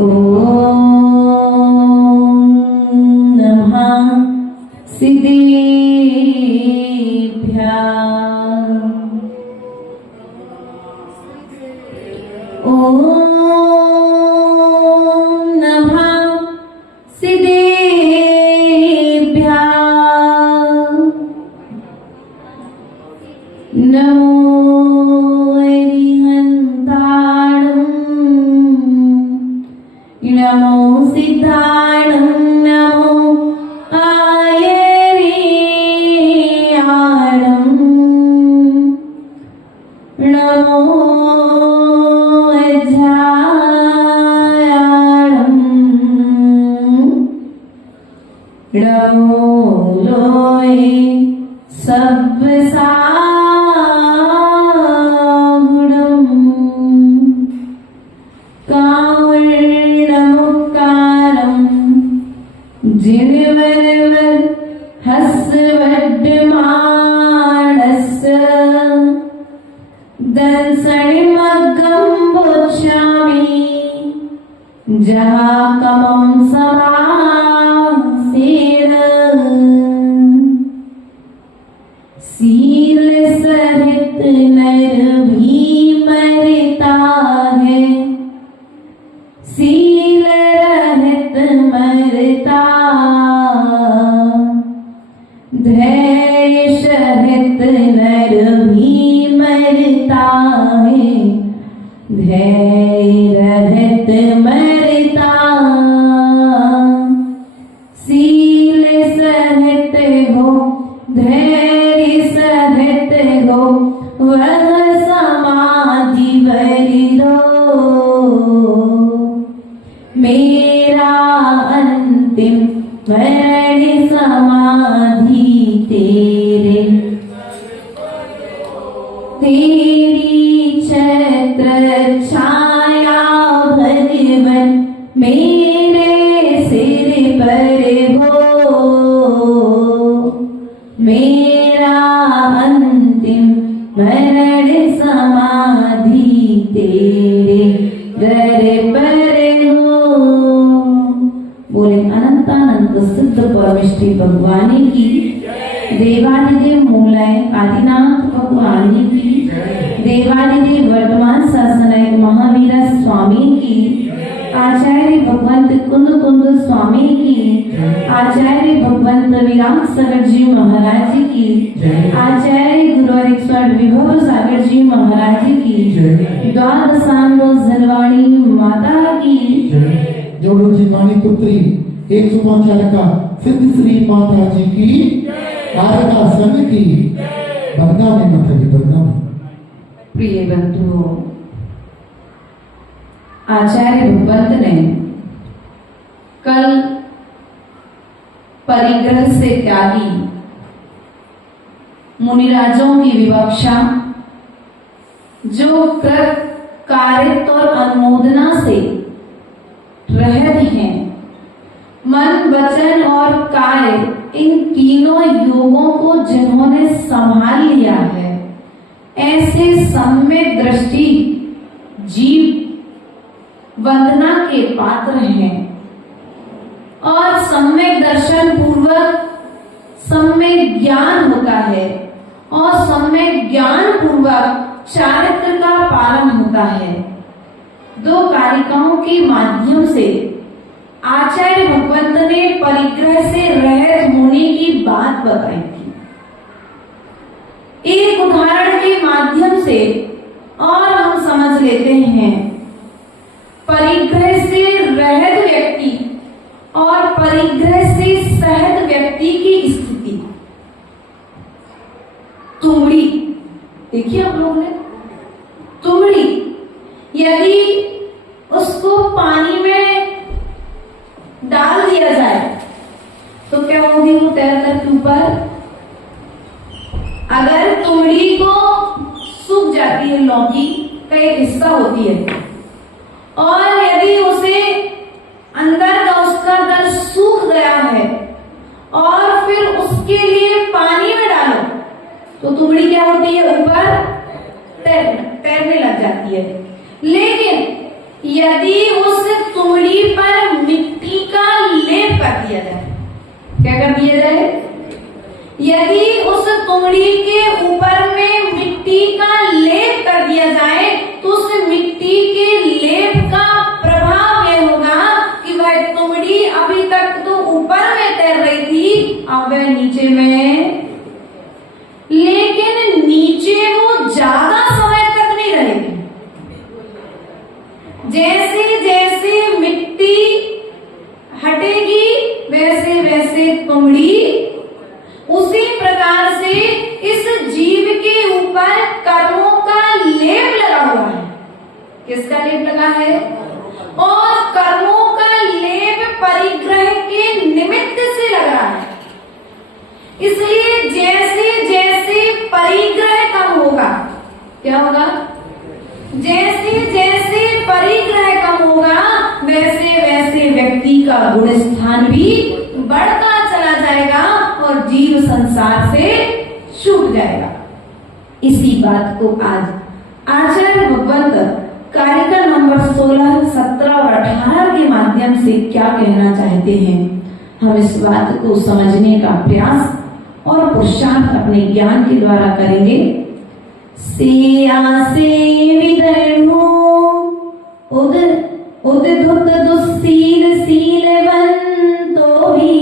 ॐ नमः सिद्धेभ्यः। ॐ नमः सिद्धेभ्यः। नमो नमो सिद्धाणं नमो आयर्याणं नमो अजायाणं नमो लोये सब्बसागुणं जिनवर हस्वड्डमानस्य दंसणिमग्गं बोच्छामि जहाकमं समासेन सील सहित नर भी मरता है, सील रहित मरता, धैर्य सहित नर भी मरता है, धैर्य रहित मरता। सील सहित हो, धैर्य सहित हो, वह समाधि भरी दो। मेरा अंतिम मरण समाधि तेरे, तेरी छत्र छाया भगवन मेरे सिर पर हो। मेरा अंतिम मरण समाधि तेरे दर पर हो। बोले अनंतानंत सिद्ध परमेष्ठी भगवानी की, देवादिदेव मूलय आदिनाथ भगवानी की, देवादिदेव वर्तमान शासनायक महावीर स्वामी की, आचार्य भगवंत कुंद कुंद स्वामी की, आचार्य भगवंत विराट सागर जी महाराज की, आचार्य गुरुवर 108 विभव सागर जी महाराज की, द्वादशांगो जलवाणी माता की, जोड़ो जीवानी पुत्री एक सुमाचारका सिद्ध श्री माता जी की, आरका संघ की बदनामी मत की बदनामी। प्रिय बंधुओं, आचार्य भगवंत ने कल परिग्रह से त्यागी मुनिराजों की विवक्षा, जो कार्य और अनुमोदना से रहत हैं, मन वचन और कार्य इन तीनों योगों को जिन्होंने संभाल लिया है, ऐसे सम्यक दृष्टि जीव वंदना के पात्र हैं। और सम्यक दर्शन पूर्वक सम्यक ज्ञान होता है, और सम्यक ज्ञान पूर्वक चारित्र का पालन होता है। दो कारिकाओं के माध्यम से आचार्य भगवंत ने परिग्रह से रहित होने की बात बताई थी। एक उदाहरण के माध्यम से और हम समझ लेते हैं परिग्रह से रहित व्यक्ति और परिग्रह से सहित व्यक्ति की स्थिति। तुमड़ी देखिए आप लोगों ने, तुमड़ी यदि उसको पानी में डाल दिया जाए तो क्या होगी? वो तैरकर के ऊपर। अगर तुमड़ी को सूख जाती है, लौकी का एक हिस्सा होती है, और यदि उसे अंदर का उसका दल सूख गया है और फिर उसके लिए पानी में डालो तो तुमड़ी क्या होती है? ऊपर तैरने लग जाती है। लेकिन यदि उस तुमड़ी क्या कर दिया जाए? यदि उस तुमड़ी के ऊपर में मिट्टी का लेप कर दिया जाए तो उस मिट्टी के लेप का प्रभाव यह होगा कि वह तुमड़ी अभी तक तो ऊपर में तैर रही थी, अब वह नीचे में, लेकिन नीचे वो ज्यादा समय तक नहीं रहेगी। जैसे जैसे मिट्टी हटेगी वैसे वैसे तुमड़ी, उसी प्रकार से इस जीव के ऊपर कर्मों का लेप लगा हुआ है। किसका लेप लगा है? और कर्मों का लेप परिग्रह के निमित्त से लग रहा है। इसलिए जैसे जैसे परिग्रह कम होगा, क्या होगा? जैसे जैसे परिग्रह कम होगा वैसे वैसे व्यक्ति का गुण स्थान भी बढ़ता चला जाएगा और जीव संसार से छूट जाएगा। इसी बात को आज आचार्य भगवंत कार्यक्रम नंबर 16, 17 और 18 के माध्यम से क्या कहना चाहते हैं, हम इस बात को समझने का प्रयास और पुरुषार्थ अपने ज्ञान के द्वारा करेंगे। से आसे विदर्भो उद्धुत दुस्सील शीलवन्तो हि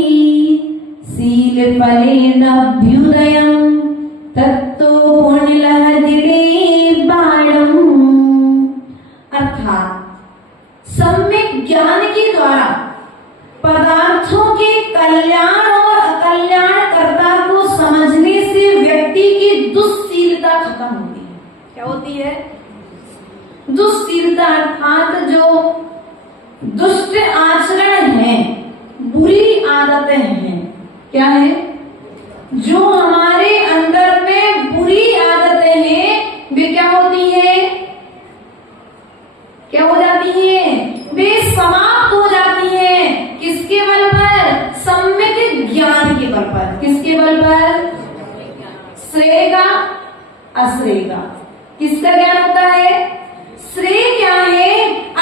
शील फलेनाभ्युदयम् तत्तो पुण्यलः दिडे बाणम्। अर्थात सम्यक ज्ञान के द्वारा पदार्थों के कल्याण और अकल्याण कर्ता को समझने से व्यक्ति की दुस्शीलता खत्म होती है। क्या होती है? दुस्शीलता अर्थात जो दुष्ट आचरण है, बुरी आदतें हैं। क्या है? जो हमारे अंदर में बुरी आदतें हैं वे क्या होती है? क्या हो जाती है? वे समाप्त हो जाती है। किसके बल पर? सम्यक ज्ञान के बल पर। किसके बल पर? श्रेय का, अश्रेय का। किसका ज्ञान होता है? श्रेय क्या है,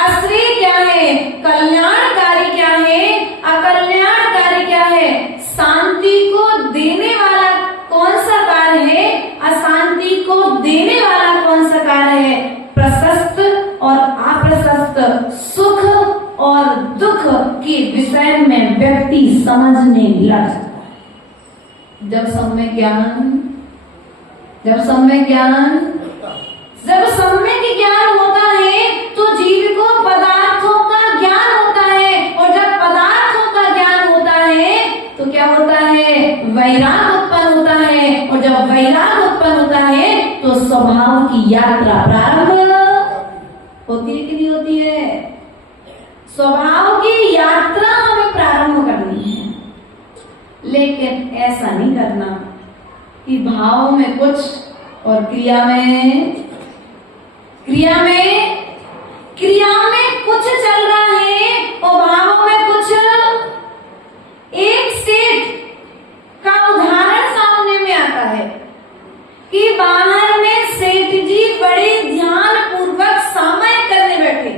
अश्रेय क्या है, कल्याणकारी क्या है, अकल्याणकारी क्या है, शांति को देने वाला कौन सा कार्य है, अशांति को देने वाला कौन सा कार्य है, प्रशस्त और अप्रशस्त, सुख और दुख के विषय में व्यक्ति समझने लग जाता है। जब सम्यक ज्ञान होता है तो जीव को पदार्थों का ज्ञान होता है, और जब पदार्थों का ज्ञान होता है तो क्या होता है? वैराग उत्पन्न होता है, और जब वैराग उत्पन्न होता है तो स्वभाव की यात्रा प्रारंभ होती है कि नहीं होती है? स्वभाव की यात्रा हमें प्रारंभ करनी है, लेकिन ऐसा नहीं करना कि भाव में कुछ और क्रिया में कुछ चल रहा है और भावों में कुछ। एक सेठ का उदाहरण सामने में आता है कि बाहर में सेठ जी बड़े ध्यान पूर्वक समय करने बैठे,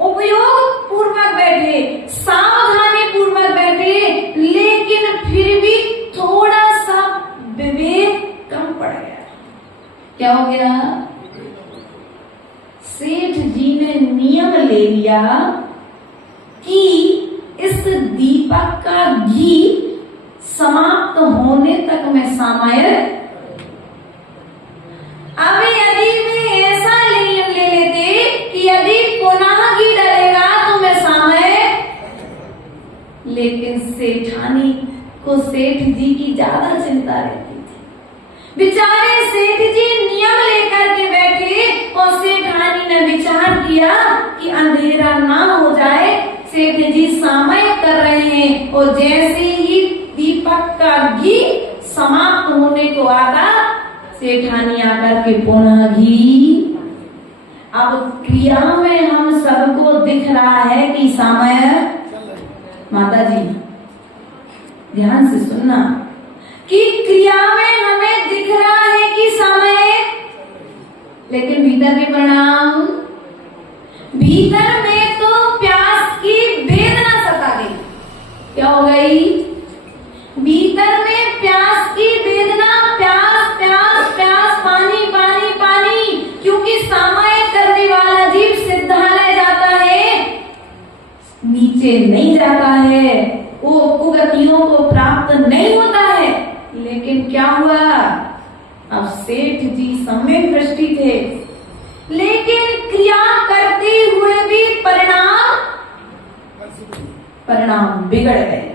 उपयोग पूर्वक बैठे, सावधानी पूर्वक बैठे, लेकिन फिर भी थोड़ा सा विवेक कम पड़ गया। क्या हो गया? सेठ जी ने नियम ले लिया कि इस दीपक का घी समाप्त होने तक मैं समय, अब यदि वे ऐसा ले लेते कि यदि पुनः घी डलेगा तो मैं समय, लेकिन सेठानी को सेठ जी की ज्यादा चिंता रहती थी। बेचारे सेठ जी नियम लेकर के बैठे और सेठानी ने विचार किया कि अंधेरा ना हो जाए। सेठ जी समय कर रहे हैं और जैसे ही दीपक का घी समाप्त होने को आता, सेठानी आकर के पुनः घी। अब क्रिया में हम सबको दिख रहा है कि समय, माता जी ध्यान से सुनना, कि क्रिया में हमें दिख रहा है कि समय, लेकिन भीतर के परिणाम, भीतर में तो प्यास की वेदना सता गई। क्या हो गई? नीचे नहीं जाता है, वो कुगतियों को प्राप्त नहीं होता है। लेकिन क्या हुआ, अब सेठ जी सम्यक दृष्टि थे, लेकिन क्रिया करते हुए भी परिणाम बिगड़ गए।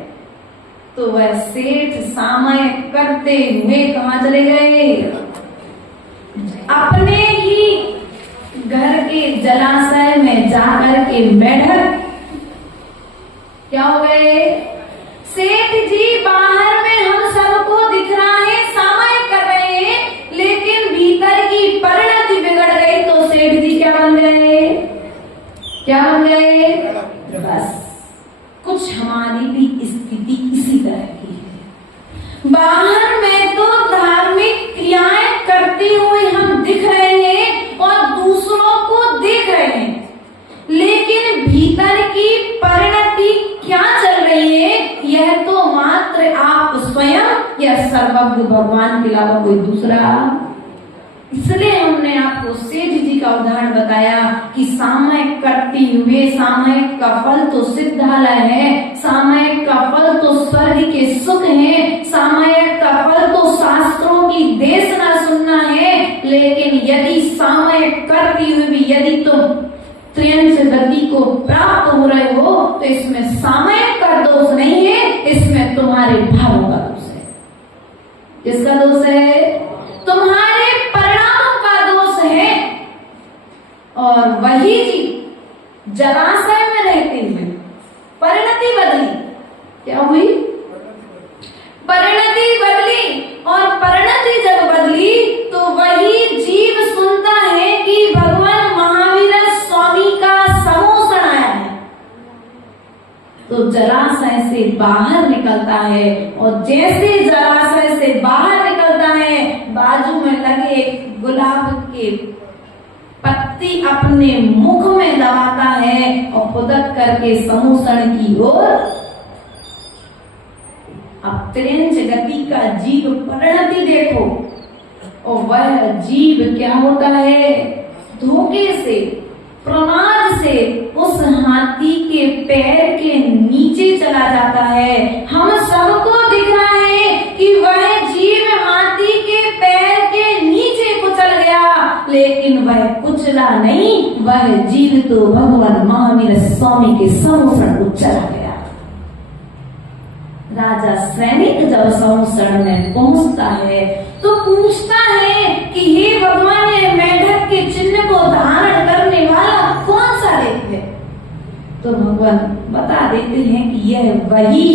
तो वह सेठ सामय करते हुए कहां चले गए, अपने ही घर के जलाशय में जाकर के मेढक क्या हो गए, सेठ जी बाहर में हम सबको दिख रहा है सामय कर रहे हैं, लेकिन भीतर की परिणति बिगड़ गई। तो सेठ जी क्या बन गए, क्या बन गए, बस कुछ हमारी भी स्थिति इसी तरह की है। बाहर में तो धार्मिक क्रियाएं करते हुए हम दिख रहे हैं और दूसरों को देख रहे हैं, लेकिन भीतर की परिणति क्या चल रही है, यह तो मात्र आप स्वयं या सर्वज्ञ भगवान के अलावा कोई दूसरा। इसलिए हमने आपको सेठ जी का उदाहरण बताया कि सामयिक करते हुए सामयिक का फल तो सिद्धालय है, सामयिक का फल तो स्वर्ग के सुख है, सामयिक का फल तो शास्त्रों की देशना सुनना है। लेकिन यदि सामयिक करते हुए भी यदि तुम त्रियंश गति को प्राप्त हो रहे हो, तो इसमें सामयिक का दोष नहीं है, इसमें तुम्हारे भावों का दोष है। किसका दोष है, तुम्हारे परिणामों का दोष है। और वही जी जलाशय में रहते हुए परिणति बदली, क्या हुई, परिणति बदली। और परिणति जब बदली तो वही जीव सुनता है कि भगवान महावीर स्वामी का समोसन आया है, तो जलाशय से बाहर निकलता है। और जैसे जलाशय से बाहर निकलता है, बाजू में लगे एक गुलाब के पत्ती अपने मुख में दबाता है और खुदक करके समोसन की ओर। अब त्रियंश गति का जीव परिणति देखो, और वह जीव क्या होता है, धोखे से प्रमाद से उस हाथी के पैर के नीचे चला जाता है। हम सबको दिख रहा है कि वह जीव हाथी के पैर के नीचे कुचल गया, लेकिन वह कुचला नहीं, वह जीव तो भगवान महावीर स्वामी के समोसन को चला गया। राजा सैनिक जब समोसन में पहुंचता है तो पूछता है कि हे भगवान, ये मेढक के चिन्ह को धारण करने वाला कौन सा देव है? तो भगवान बता देते हैं कि यह वही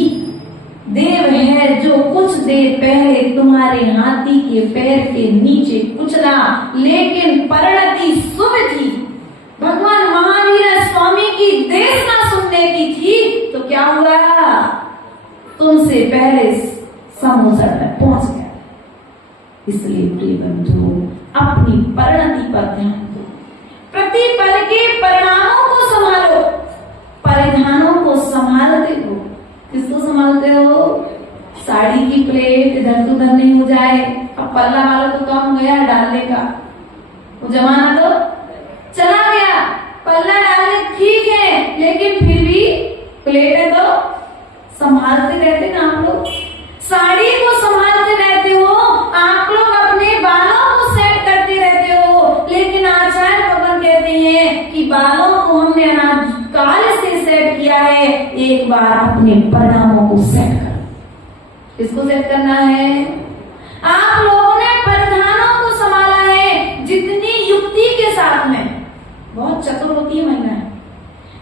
देव है जो कुछ देर पहले तुम्हारे हाथी के पैर के नीचे कुचला, लेकिन परिणति शुभ थी, भगवान महावीर स्वामी की देशना सुनने की थी। तो क्या हुआ, तुमसे पहले समोसन में पहुंच गया। इसलिए प्रिय बंधु, अपनी परिणति पर ध्यान दो, प्रतिपल के परिणामों को संभालो, परिधानों को संभालते हो। किसको संभालते हो, साड़ी की प्लेट इधर उधर नहीं हो जाए। अब पल्ला वाला तो काम हो गया डालने का, वो जमाना तो चला गया। पल्ला डालने ठीक है, लेकिन फिर भी प्लेट है तो संभालते रहते ना आप लोग, साड़ी को संभालते रहते हो, आप लोग अपने बालों को सेट करते रहते हो। लेकिन आचार्य भगवान कहते हैं कि बालों को हमने अनादिकाल से सेट किया है, एक बार अपने परिणामों को सेट करो। किसको सेट करना है, आप लोगों ने परिधानों को संभाला है जितनी युक्ति के साथ में। बहुत चतुर होती है महिलाएं,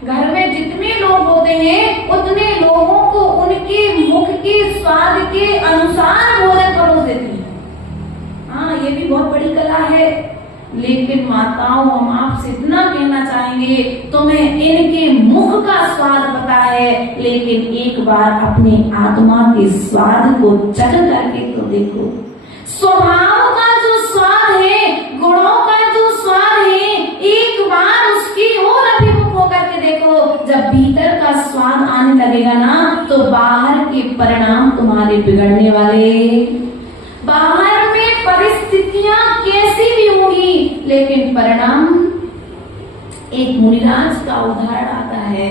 घर में जितने लोग होते हैं उतने लोगों को उनके मुख के स्वाद के अनुसार भोजन परोस देती है। हाँ, ये भी बहुत बड़ी कला है। लेकिन माताओं, हम आपसे इतना कहना चाहेंगे, तुम्हें इनके मुख का स्वाद पता है, लेकिन एक बार अपने आत्मा के स्वाद को चख करके तो देखो। स्वभाव का जो स्वाद है, गुणों का जो स्वाद है, एक बार उसकी ओर अभिमुख होकर के देखो। जब भीतर का स्वाद आने लगेगा ना, तो बाहर के परिणाम तुम्हारे बिगड़ने वाले। बाहर में परिस्थितियां कैसी भी होंगी, लेकिन परिणाम। एक मुनिराज का उदाहरण आता है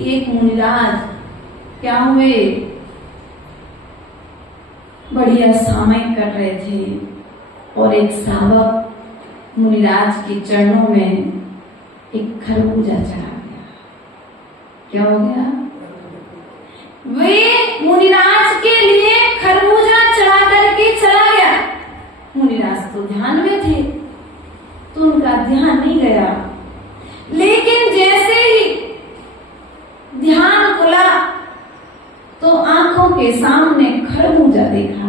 एक मुनिराज क्या हुए, बढ़िया समय कर रहे थे और एक श्रावक मुनिराज के चरणों में एक खरबूजा चढ़ा गया। क्या हो गया? वे मुनिराज के लिए खरबूजा चढ़ा करके चला गया। मुनिराज तो ध्यान में थे तो उनका ध्यान नहीं गया, लेकिन जैसे ही ध्यान खुला तो आंखों के सामने खरबूजा देखा,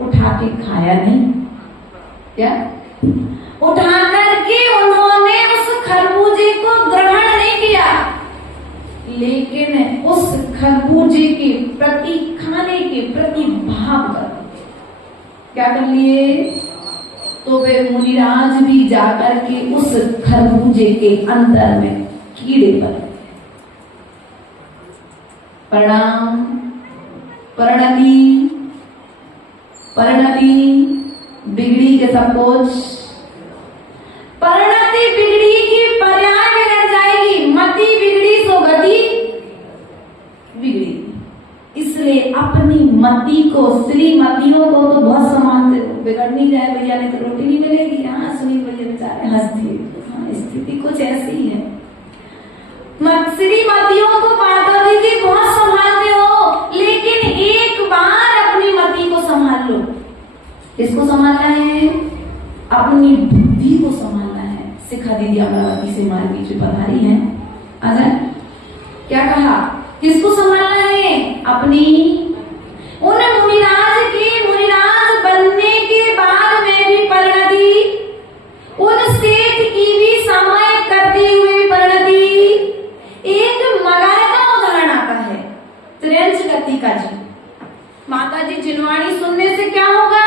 उठा के खाया नहीं। क्या? उठा करके उन्होंने उस खरबूजे को ग्रहण नहीं किया, लेकिन उस खरबूजे के प्रति, खाने के प्रति भाव कर क्या कर लिए, तो वे मुनिराज भी जाकर के उस खरबूजे के अंदर में कीड़े पड़ गए। प्रणाम परिणति, परिणति बिगड़ी के सब कुछ, परिणति बिगड़ी की पर्याय बिगड़ जाएगी, मति बिगड़ी तो गति बिगड़ी। इसलिए अपनी मति को, श्रीमतियों को तो बहुत सम्मान दे, बिगड़ नहीं जाए भैया, नहीं तो रोटी नहीं मिलेगी। हाँ सुनील भैया बेचारे हंसती, हाँ स्थिति कुछ ऐसी है। श्रीमतियों को पार्वती जी बहुत संभालते हो, लेकिन एक बार अपनी मति को संभाल लो। किसको संभालना है? अपनी बुद्धि को संभालना है। शिखा दीदी अमरावती से हमारे बीच में पधारी है, आ जाए। क्या कहा? किसको संभालना है? अपनी। उन मुनिराज बनने के बाद में भी परिणति, उन सेठ की भी समय करते हुए परिणति। एक मगर का उदाहरण आता है, त्रियंश गति का जी। माता जी जिनवाणी सुनने से क्या होगा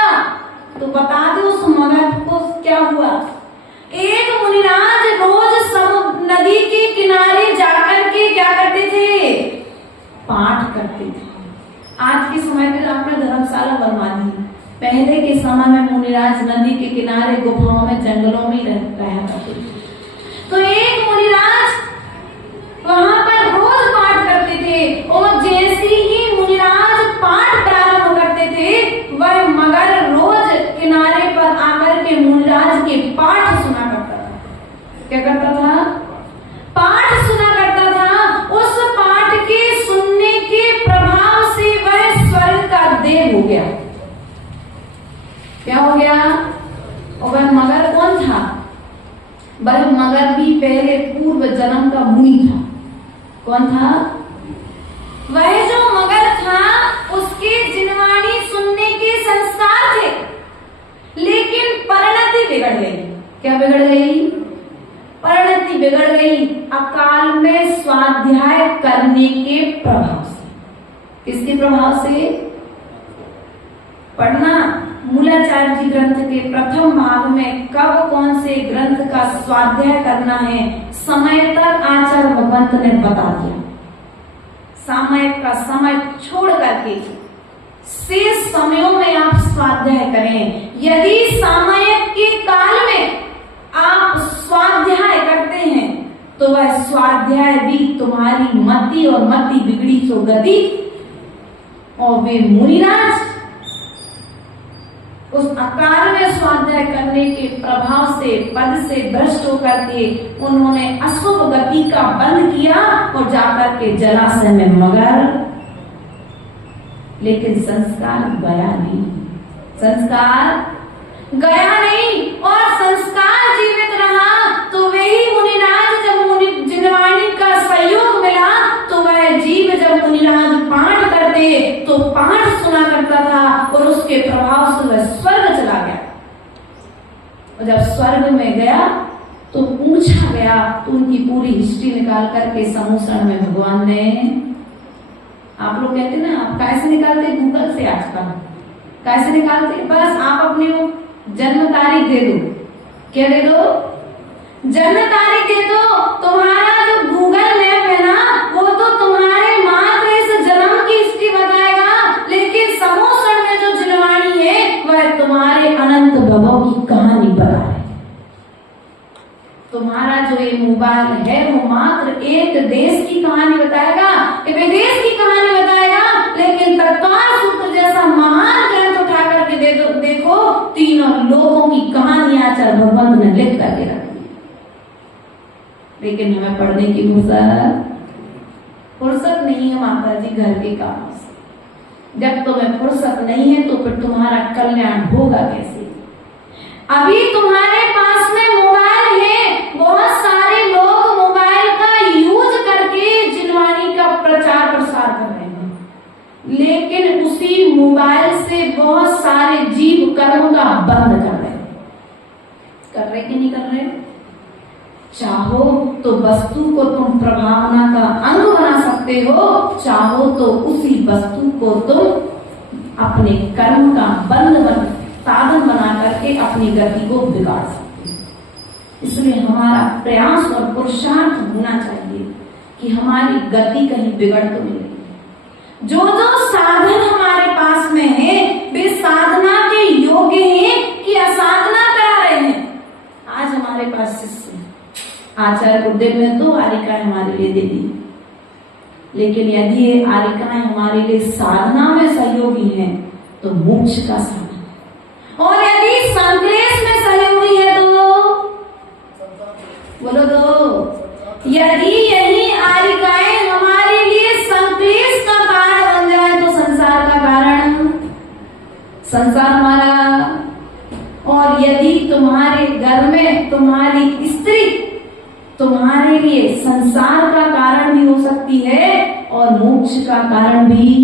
तो बता दो उस मगर को क्या हुआ। एक मुनिराज रोज नदी के किनारे जाकर के क्या करते थे? पाठ करते थे। आज के समय में आपने धर्मशाला बनवा दी, पहले के समय में मुनिराज नदी के किनारे गुफाओं में, जंगलों में रहा करते थे। तो एक मुनिराज वहां पर रोज पाठ करते थे, और जैसे ही मुनिराज पाठ प्रारंभ करते थे, वह मगर रोज किनारे पर आकर के मुनिराज के पाठ सुना करता था। क्या करता था? पाठ सुना करता था। उस पाठ के सुनने के प्रभाव से वह स्वर्ग का देव हो गया। क्या हो गया? और वह मगर कौन था? वह मगर भी पहले पूर्व जन्म का मुनि था। कौन था? वह जो मगर था उसके जिनवाणी सुनने के संस्कार थे, लेकिन परिणति बिगड़ गई। क्या बिगड़ गई? परिणति बिगड़ गई अकाल में स्वाध्याय करने के प्रभाव से। किसके प्रभाव से? पढ़ना मूलाचार्य जी ग्रंथ के प्रथम भाग में कब कौन से ग्रंथ का स्वाध्याय करना है, समय पर आचार्य भगवंत ने बता दिया। सामयिक का समय छोड़ करके शेष समयों में आप स्वाध्याय करें। यदि सामयिक के काल में आप स्वाध्याय करते हैं तो वह स्वाध्याय भी तुम्हारी मति, और मति बिगड़ी तो गति। और वे मुनिराज उस अकाल में स्वाध्याय करने के प्रभाव से, पद से भ्रष्ट होकर के उन्होंने अशुभ गति का बंध किया और जाकर के जलाशय में मगर। लेकिन संस्कार गया नहीं, संस्कार गया नहीं, और संस्कार जीवित रहा। तो वही मुनिराज, जब जिनवाणी का सहयोग मिला तो वह जीव जब मुनिराज पाठ करते तो पाठ सुना करता था, और उसके प्रभाव से वह स्वर्ग चला गया। और जब स्वर्ग में गया तो पूछा गया, तो उनकी पूरी हिस्ट्री निकाल करके समूसण में भगवान ने, आप लोग कहते ना, आप कैसे निकालते गूगल से, आजकल कैसे निकालते? बस आप अपनी जन्म तारीख दे दो। क्या दे दो? जन्म तारीख दे दो। तुम्हारा जो गूगल मैप है ना, वो तो तुम्हारे मात्र इस जन्म की हिस्ट्री बताएगा, लेकिन समूसण में जो जिनवाणी है वह तुम्हारे अनंत भवों की कहानी बताए। तुम्हारा जो ये मोबाइल है वो मात्र एक देश की कहानी कहानी बताएगा, विदेश की कहानी बताएगा, लेकिन तत्काल सूत्र जैसा महान ग्रंथ उठा करके देखो, तीनों लोगों की कहानी आचार्य भगवंत ने लिख करके रखी। लेकिन हमें पढ़ने की फुर्सत नहीं है माता जी घर के कामों से। जब तुम्हें फुर्सत नहीं है तो फिर तुम्हारा कल्याण होगा कैसे? अभी तुम्हारे पास में मोबाइल है, बहुत सारे लोग मोबाइल का यूज करके जिनवानी का प्रचार प्रसार कर रहे हैं, लेकिन उसी मोबाइल से बहुत सारे जीव कर्मों का बंद कर रहे कि नहीं कर रहे? चाहो तो वस्तु को तुम प्रभावना का अंग बना सकते हो, चाहो तो उसी वस्तु को तुम अपने कर्म का साधन बना करके अपनी गति को बिगाड़ सकते हो। इसलिए हमारा प्रयास और पुरुषार्थ होना चाहिए कि हमारी गति कहीं बिगड़ तो नहीं। जो साधन हमारे पास में है वे साधना के योग्य हैं कि असाधना करा रहे हैं। आज हमारे पास शिष्य आचार्य गुरुदेव ने तो आरिकाएं हमारे लिए दे दी, लेकिन यदि ये आरिकाएं हमारे लिए साधना में सहयोगी हैं तो मोक्ष का साधन है, और यदि संक्लेश में सहयोगी है तो बोलो दो, यदि यही आरिकाएं हमारे लिए संक्लेश का कारण बन जाए तो संसार का कारण संसार हमारा। और यदि तुम्हारे घर में तुम्हारी स्त्री तुम्हारे लिए संसार का कारण भी हो सकती है और मोक्ष का कारण भी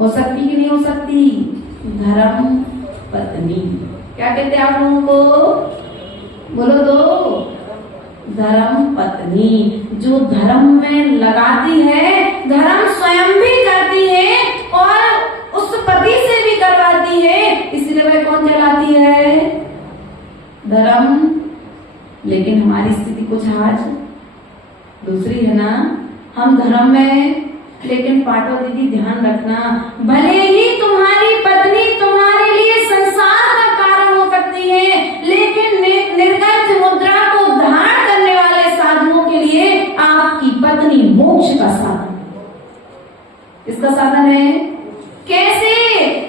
हो सकती कि नहीं हो सकती? धर्म पत्नी, क्या कहते हैं आप लोगों को? बोलो दो, धर्म पत्नी, जो धर्म में लगाती है, धर्म स्वयं भी करती है और उस पति से भी करवाती है, इसलिए वह कौन कहलाती है? धर्म। लेकिन हमारी स्थिति कुछ आज दूसरी है ना। हम धर्म में, लेकिन पाटो दीदी ध्यान रखना, भले ही तुम्हारी पत्नी तुम्हारे लिए संसार का कारण हो सकती है, लेकिन निर्गत मुद्रा को धारण करने वाले साधुओं के लिए आपकी पत्नी मोक्ष का साधन है। इसका साधन है कैसे?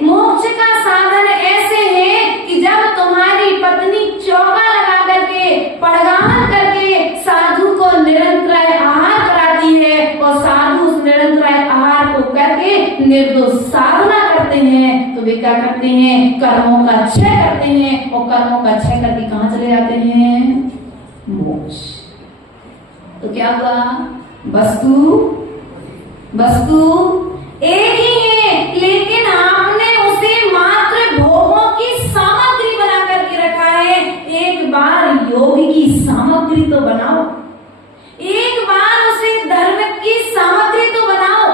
मोक्ष का साधन ऐसे है कि जब तुम्हारी पत्नी चौका लगा करके पड़गाहन करके साधु को निरंतर आहार कराती है और साधु उस निरंतर आहार को करके निर्दोष साधना करते हैं, तो वे क्या करते हैं? कर्मों का क्षय करते हैं, और कर्मों का क्षय करके कहां चले जाते हैं? मोक्ष। तो क्या हुआ? वस्तु एक ही है, लेकिन आपने उसे मात्र भोगों की सामग्री बना करके रखा है। एक बार योग की सामग्री तो बनाओ, एक बार उसे धर्म की सामग्री तो बनाओ,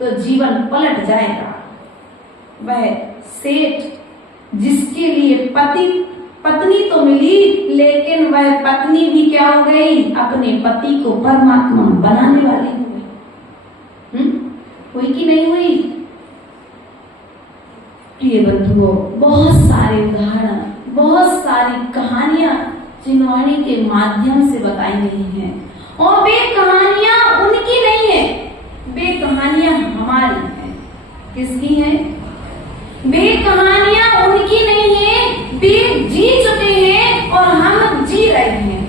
तो जीवन पलट जाएगा। वह सेठ जिसके लिए पत्नी तो मिली, लेकिन वह पत्नी भी क्या हो गई? अपने पति को परमात्मा बनाने वाली हो गई। हुई कि नहीं हुई? प्रिय बंधुओं, बहुत सारे उदाहरण, बहुत सारी कहानियां जिनवाणी के माध्यम से बताई गई हैं, और वे कहानियां उनकी नहीं है, वे कहानियां हमारी हैं। किसकी हैं? वे कहानियां उनकी नहीं है, वे जी चुके हैं और हम जी रहे हैं।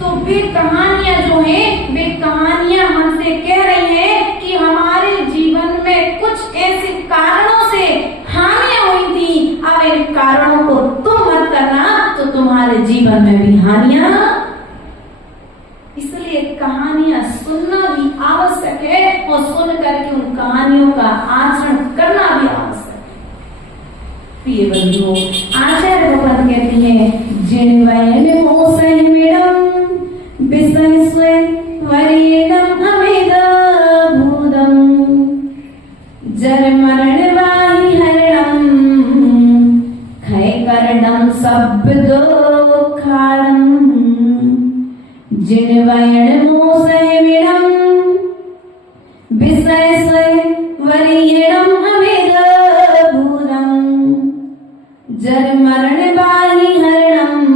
तो वे कहानियां जो हैं, वे कहानियां हमसे कह रही हैं कि हमारे जीवन में कुछ ऐसे कारणों से हानियां हुई थी, अब इन कारणों को तुम मत करना तो तुम्हारे जीवन में भी हानियां। इसलिए कहानियां सुनना भी आवश्यक है और सुन करके उन कहानियों का आचरण करना भी आवश्यक है। प्रिय बंधुओं, आचार्य भगवान कहती है, जिनवयन मोसहिमिडं विषय स्वयं वरेणं अमेद भूदं जर मरण वाहि हरणं खय करणं शब्दो खाणं जिनवयन मोसहिमिडं विषय स्वयं वरेणं अमेद भूदं जर मरण वाहि हरणं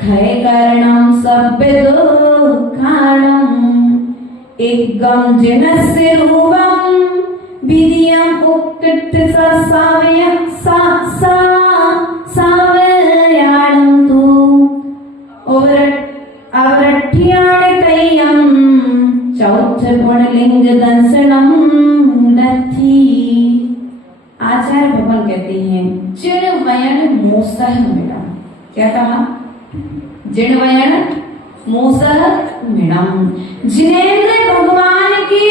खय करणं शब्दो खाणं। एकम जिनस्य रूपम विधियम उक्किट सावयाणन्तु अवरठ्याणि तय्यम चौथ पुणलिंग दंसनम नथी। आचार्य भगवान कहते हैं जिणवयन मोसह मिणम। क्या कहा? जिणवयन मोसह मिणम। जिनेंद्र भगवान की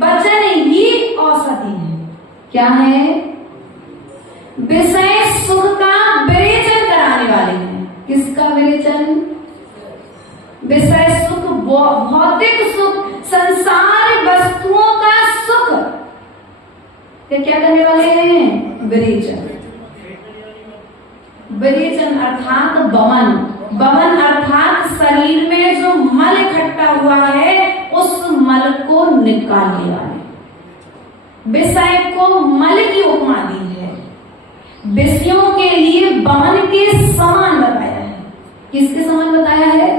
वचन ही औषधि है। क्या है? विषय सुख का विरेचन कराने वाले हैं। किसका विरेचन? विषय सुख, भौतिक सुख, संसार वस्तुओं का सुख ये क्या करने वाले हैं? विरेचन। विरेचन अर्थात बमन। बमन अर्थात शरीर में जो मल इकट्ठा हुआ है उस मल को निकालने वाले। विषय को मल की उपमा दी है। विषयों के लिए बमन के समान बताया है। किसके समान बताया है?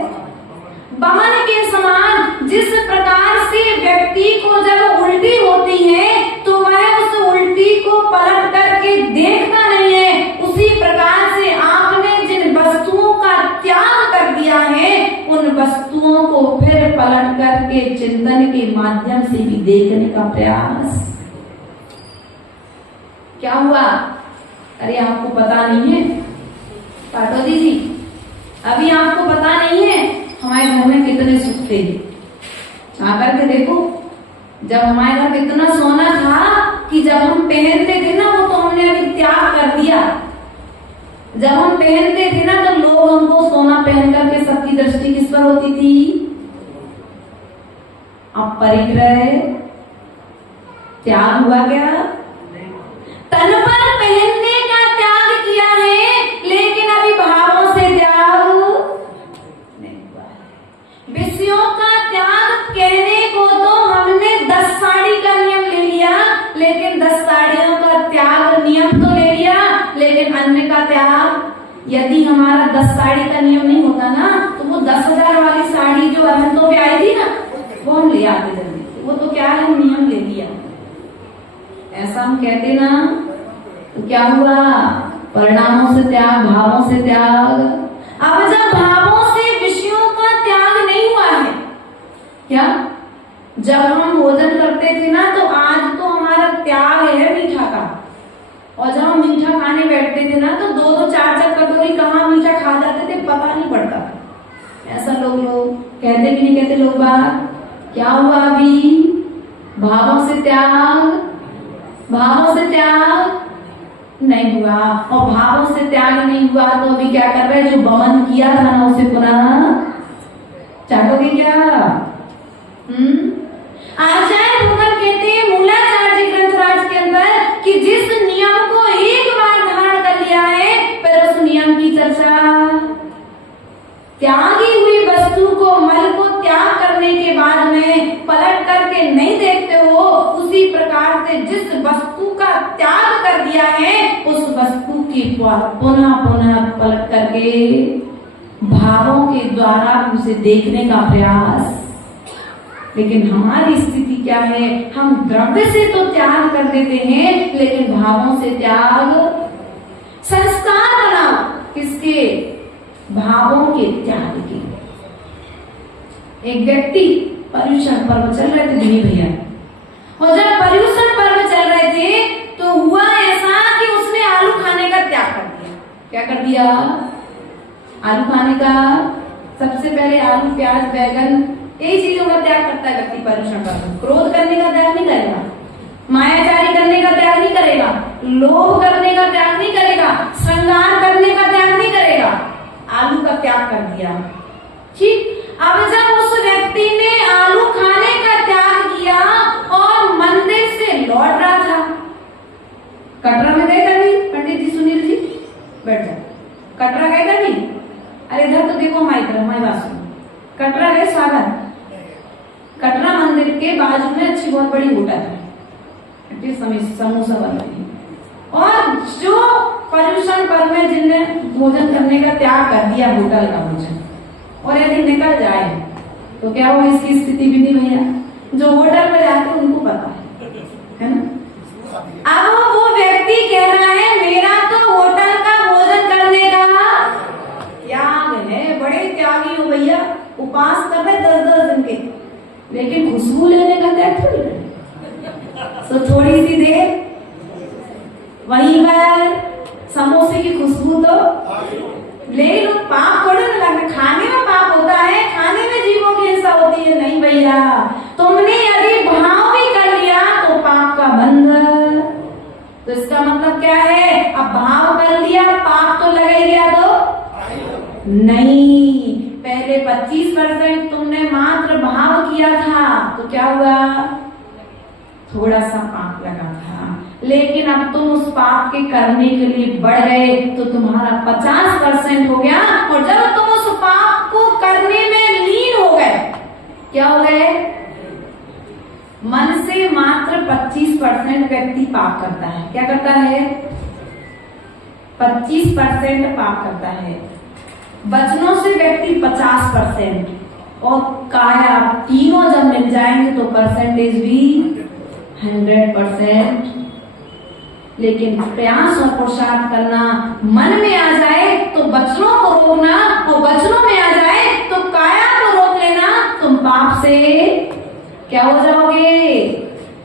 बमन के समान। जिस प्रकार से व्यक्ति को जब उल्टी होती है तो वह उस उल्टी को पलट करके देखता नहीं है, उसी प्रकार से आपने जिन वस्तुओं का त्याग कर दिया है उन वस्तुओं को फिर पलट करके चिंतन के माध्यम से भी देखने का प्रयास। क्या हुआ? अरे आपको पता नहीं है पाटोदी जी, अभी आपको पता नहीं है हमारे घर में कितने सुख थे। आकर के देखो, जब हमारे घर इतना सोना था कि जब हम पहनते थे ना वो तो हमने अभी त्याग कर दिया। जब हम पहनते थे ना तो लोग हमको सोना पहन करके सबकी दृष्टि किस पर होती थी? अब परिग्रह त्याग हुआ क्या? तन पर पहनने का त्याग किया है लेकिन अभी भावों से त्याग नहीं हुआ है। विषयों का त्याग कहने को तो हमने 10 साड़ी का नियम ले लिया, लेकिन 10 साड़ियों का त्याग नियम तो ले लिया, लेकिन अन्य का त्याग। यदि हमारा 10 साड़ी का नियम नहीं होता ना तो वो 10,000 वाली साड़ी जो अनंतों पे आई थी ना वो हम ले आते जल्दी। वो तो क्या है, नियम ले लिया। ऐसा हम कहते ना तो क्या हुआ? परिणामों से त्याग, भावों से त्याग। अब जब भावों से विषयों का त्याग नहीं हुआ है, क्या जब हम भोजन करते थे ना तो आज तो हमारा त्याग है मीठा का, और जब हम मीठा खाने बैठते थे ना तो 2-2 4-4 कटोरी कहाँ मीठा खा जाते थे पता नहीं पड़ता। ऐसा लोग कहते कि नहीं कहते लोग बात? क्या हुआ? अभी भावों से त्याग, भावों से त्याग नहीं हुआ। और भावों से त्याग नहीं हुआ तो अभी क्या कर रहे हैं? जो बमन किया था ना उसे पुनः चाटोगे क्या? आचार्य भगवान कहते हैं मूलाचार्य ग्रंथराज के अंदर कि जिस नियम को एक बार धारण कर लिया है फिर उस नियम की चर्चा। त्यागी हुई वस्तु को, मल को त्याग करने के बाद में पलट करके नहीं देखते हो, उसी प्रकार से जिस वस्तु का त्याग कर दिया है उस वस्तु की पुनः पुनः पलट करके भावों के द्वारा उसे देखने का प्रयास। लेकिन हमारी स्थिति क्या है? हम द्रव्य से तो त्याग कर देते हैं लेकिन भावों से त्याग। संस्कार बनाओ किसके? भावों के त्याग के। एक व्यक्ति पर्यूषण पर्व चल रहे थे दिनी भैया, और जब पर्यूषण पर्व चल रहे थे तो हुआ ऐसा कि उसने आलू खाने का त्याग कर दिया। क्या कर दिया? आलू खाने का। सबसे पहले आलू, प्याज, बैगन, यही चीजों का त्याग करता है व्यक्ति पर्यूषण पर्व। क्रोध करने का त्याग नहीं करेगा, मायाचारी करने का त्याग नहीं करेगा, लोभ करने का त्याग नहीं करेगा, श्रृंगार करने का त्याग नहीं करेगा। आलू का त्याग कर दिया। ठीक। अब जब उस व्यक्ति ने आलू खाने का त्याग किया और मंदिर से लौट रहा था, कटरा में गए कभी? पंडित जी, सुनील जी बैठ जाओ। कटरा गए कभी? अरे इधर तो देखो, हमारी तरफ, हमारी बात सुनो। कटरा गए स्वागत। कटरा मंदिर के बाजू में अच्छी बहुत बड़ी होटल है, समोसा बन रही है। और जो पर्यूषण पर्व में जिनने भोजन करने का त्याग कर दिया, होटल का भोजन, और यदि निकल जाए तो क्या हो इसकी स्थिति? विधि भैया जो होटल में जाते हैं उनको पता है ना। अब वो व्यक्ति कह रहा है मेरा तो होटल का भोजन करने का त्याग है, बड़े त्यागी हो भैया, उपास कर रहे 10-10 दिन के, लेकिन खुशबू लेने का त्याग थोड़ी है। तो थोड़ी सी देर वहीं पर समोसे की खुशबू तो ले लो, पाप थोड़े ना लगना, खाने में पाप होता है, खाने में जीवों की हिंसा होती है। नहीं भैया, तुमने यदि भाव भी कर लिया तो पाप का बंधन। तो इसका मतलब क्या है, अब भाव कर लिया पाप तो लग ही गया तो नहीं। पहले 25% तुमने मात्र भाव किया था तो क्या हुआ, थोड़ा सा पाप लगा था, लेकिन अब तुम उस पाप के करने के लिए बढ़ गए तो तुम्हारा 50% हो गया। और जब तुम उस पाप को करने में लीन हो गए, क्या हो गए, मन से मात्र 25% व्यक्ति पाप करता है। क्या करता है, 25% पाप करता है। वचनों से व्यक्ति 50% और काया, तीनों जब मिल जाएंगे तो परसेंटेज भी 100%। लेकिन प्रयास और पुरुषार्थ करना मन में आ जाए तो वचनों को रोकना, और वचनों में आ जाए तो काया को रोक लेना, तुम पाप से क्या हो जाओगे।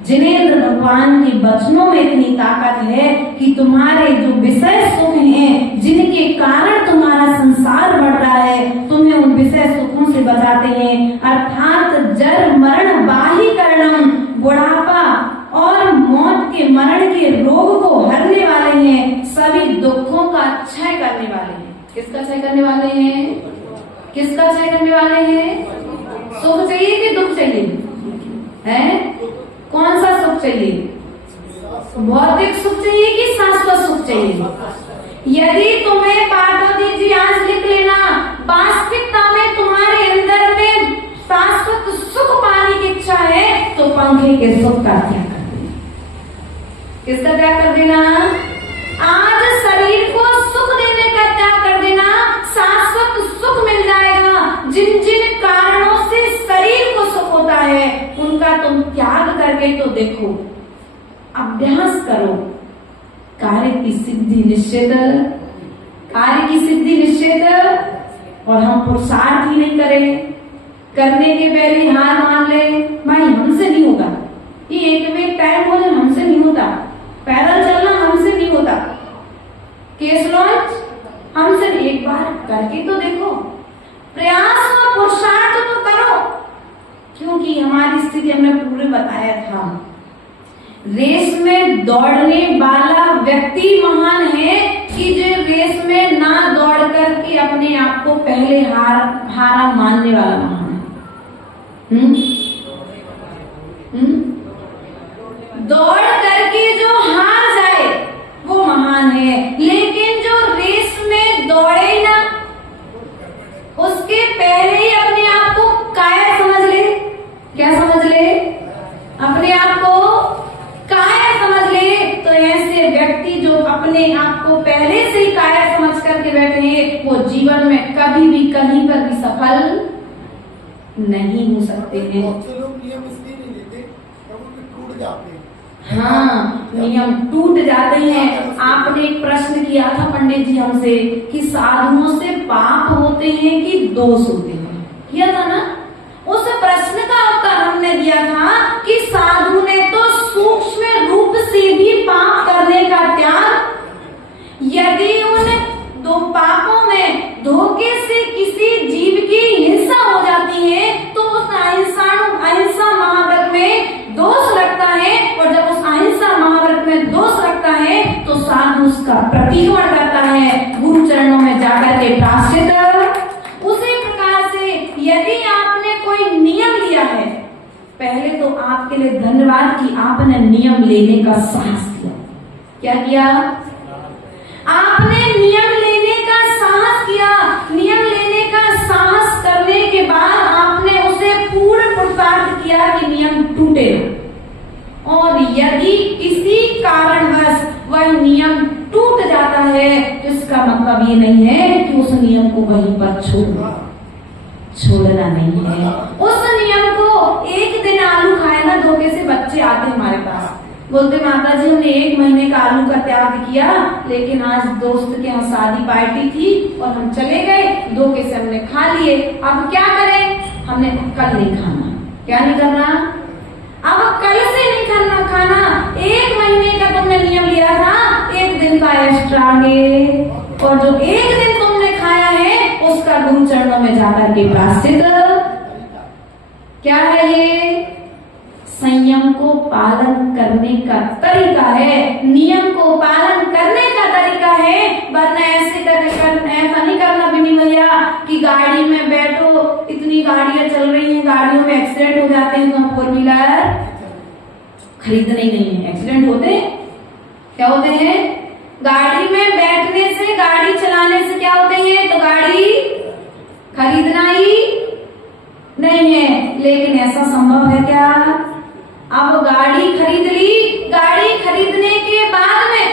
जिनेंद्र भगवान के वचनों में इतनी ताकत है कि तुम्हारे जो विषय सुख हैं, जिनके कारण तुम्हारा संसार बढ़ रहा है, तुम्हें उन विषय सुखों से बचाते हैं। अर्थात जर मरण बाहीकरणम, बुढ़ापा और मौत के मरण के रोग को हरने वाले हैं, सभी दुखों का क्षय करने वाले हैं। किसका क्षय करने वाले हैं, किसका क्षय करने वाले हैं। सुख चाहिए कि दुख चाहिए है, कौन सा सुख चाहिए, भौतिक सुख चाहिए कि शाश्वत सुख चाहिए। यदि तुम्हें पार्वती जी आज लिख लेना, वास्तविकता में तुम्हारे अंदर में शाश्वत सुख पाने की इच्छा है तो पंखे के सुख का त्याग कर देना। किसका त्याग कर देना, आज शरीर को सुख देने का त्याग कर देना, शाश्वत सुख मिल जाएगा। जिन जिन कारणों से शरीर को सुख होता है उनका तुम त्याग करके तो देखो, अभ्यास करो, कार्य की सिद्धि निश्चित, कार्य की सिद्धि निश्चित। और हम पुरुषार्थ ही नहीं करें, करने के पहले हार मान ले, भाई हमसे नहीं होगा, ये एक में टाइम भोजन हमसे नहीं होता, पैदल चलना हमसे नहीं होता, केस लॉन्च हमसे, एक बार करके तो देखो, प्रयास और पुरुषार्थ तो करो। क्योंकि हमारी स्थिति हमने पूरे बताया था, रेस में दौड़ने वाला व्यक्ति महान है कि जो रेस में ना दौड़ करके अपने आप को पहले हारा मानने वाला महान है। दौड़ करके जो हार जाए वो महान है, लेकिन जो रेस में दौड़े ना, उसके पहले ही अपने आप को कायर समझ ले। क्या समझ ले, अपने आप को कायर समझ ले। तो ऐसे व्यक्ति जो अपने आप को पहले से ही कायर समझ करके बैठे हैं, वो जीवन में कभी भी कहीं पर भी सफल नहीं हो सकते हैं। लोग नियम इसलिए नहीं लेते, टूट जाते हैं। हाँ, नियम टूट जाते हैं। आपने एक प्रश्न किया था पंडित जी हमसे कि साधुओं से पाप होते हैं कि दोष होते हैं, किया था ना। उस प्रश्न का उत्तर हमने दिया था कि साधु ने तो सूक्ष्म रूप से भी पाप करने का त्याग, यदि उन दो पापों में धोखे से किसी जीव की हिंसा हो जाती है तो उस अहिंसा महाव्रत में दोष लगता है, और जब उस अहिंसा महाव्रत में दोष लगता है तो साधु उसका प्रतिक्रमण करता है, गुरु चरणों में जाकर के प्रायश्चित। उसी प्रकार से यदि आपने कोई नियम लिया है, पहले तो आपके लिए धन्यवाद कि आपने नियम लेने का साहस किया। क्या किया, आपने नियम लेने का साहस किया। नियम लेने का साहस करने के बाद आपने उसे पूर्ण पुरुषार्थ किया कि नियम टूटे, और यदि किसी कारणवश वह नियम टूट जाता है तो इसका मतलब ये नहीं है कि उस नियम को वहीं पर छोड़ना नहीं है। उस नियम को एक दिन आलू बोलते माता जी हमने 1 महीने का आलू का त्याग किया, लेकिन आज दोस्त के यहाँ शादी पार्टी थी और हम चले गए, 2 कैसे हमने खा लिए। अब क्या करें? हमने कल नहीं खाना। क्या नहीं करना? अब कल से नहीं खाना। 1 महीने का तुमने नियम लिया था, 1 दिन का एक्स्ट्रा ले, और जो 1 दिन तुमने खाया है उसका गुरु चरणों में जाकर के प्रायश्चित। क्या है ये? संयम को पालन करने का तरीका है, नियम को पालन करने का तरीका है। वरना ऐसा नहीं करना बिनी भैया कि गाड़ी में बैठो, इतनी गाड़ियां चल रही हैं, गाड़ियों में एक्सीडेंट हो जाते हैं, तो हम 4 व्हीलर खरीदना ही नहीं है। एक्सीडेंट होते क्या होते हैं? गाड़ी में बैठने से, गाड़ी चलाने से क्या होते हैं? तो गाड़ी खरीदना ही नहीं है। लेकिन ऐसा संभव है क्या? अब गाड़ी खरीद ली, गाड़ी खरीदने के बाद में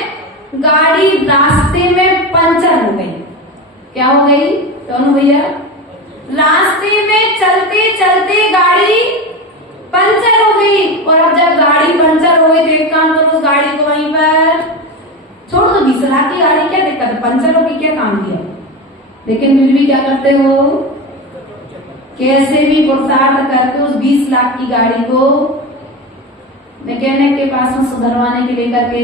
गाड़ी रास्ते में पंचर हो गई। क्या हो गई दोनों भैया? रास्ते में चलते चलते गाड़ी पंचर हो गई। और अब जब गाड़ी पंचर हो गई तो एक काम करो, उस गाड़ी को वहीं पर छोड़ दो। 20 लाख की गाड़ी, क्या दिक्कत है? पंचर हो गई, क्या काम किया? लेकिन फिर भी क्या करते हो? कैसे भी पुरुषार्थ करके उस 20 लाख की गाड़ी को मैकेनिक के पास में सुधरवाने के लिए करके।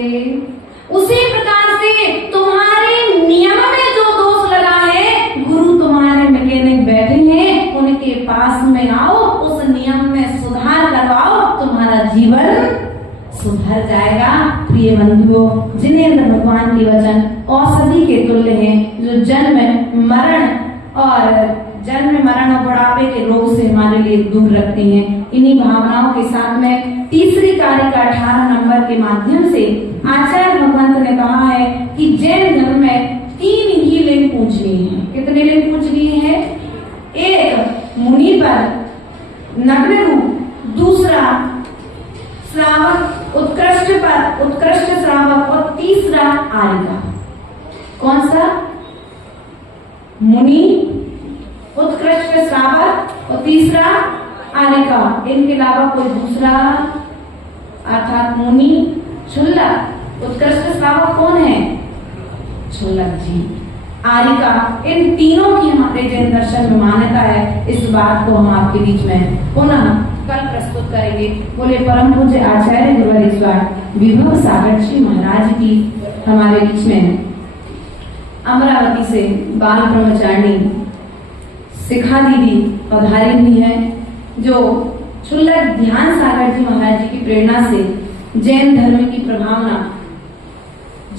उसी प्रकार से तुम्हारे नियम में जो दोष लगा है, गुरु तुम्हारे मैकेनिक बैठे हैं, उनके पास में आओ, उस नियम में सुधार करवाओ, तुम्हारा जीवन सुधर जाएगा। प्रिय बंधुओं, जिनेंद्र भगवान के वचन औषधि के तुल्य हैं, जो जन्म मरण और बुढ़ापे के रोग से हमारे लिए दूर रखते हैं। इन्हीं भावनाओं के साथ में तीसरी कारिका 18 नंबर के माध्यम से आचार्य भगवंत ने कहा है कि जैन धर्म में 3 ही लिंग पूजनीय है। कितने लिंग पूजनीय है? 1 मुनि पर नग्न रूप, दूसरा श्रावक उत्कृष्ट श्रावक, और तीसरा आर्यका। कौन सा? मुनि, उत्कृष्ट श्रावक और तीसरा आर्यका। इनके अलावा कोई दूसरा, अर्थात मुनि, क्षुल्लक। उत्कृष्ट श्रावक कौन है? क्षुल्लक जी। आर्यका, इन तीनों की हमारे जैन दर्शन में मान्यता है। इस बात को हम आपके बीच में पुनः कल प्रस्तुत करेंगे। बोले परम पूज्य आचार्य गुरुवर विभव सागर जी महाराज की हमारे बीच में अमरावती से बाल ब्रह्मचारिणी शिखा दीदी पधारी हुई है, जो क्षुल्लक ध्यान सागर जी महाराज जी की प्रेरणा से जैन धर्म की प्रभावना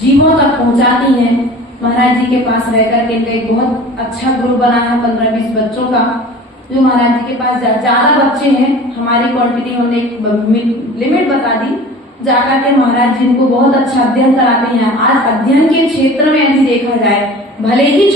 जीवों तक पहुंचाती हैं। महाराज जी के पास रहकर के इनका एक बहुत अच्छा ग्रुप बना है 15-20 बच्चों का, जो महाराज जी के पास ज्यादा बच्चे हैं। हमारी क्वांटिटी हमने एक लिमिट बता दी, जाकर के महाराज जी इनको बहुत अच्छा अध्ययन कराते हैं। आज अध्ययन के क्षेत्र में यदि देखा जाए, भले ही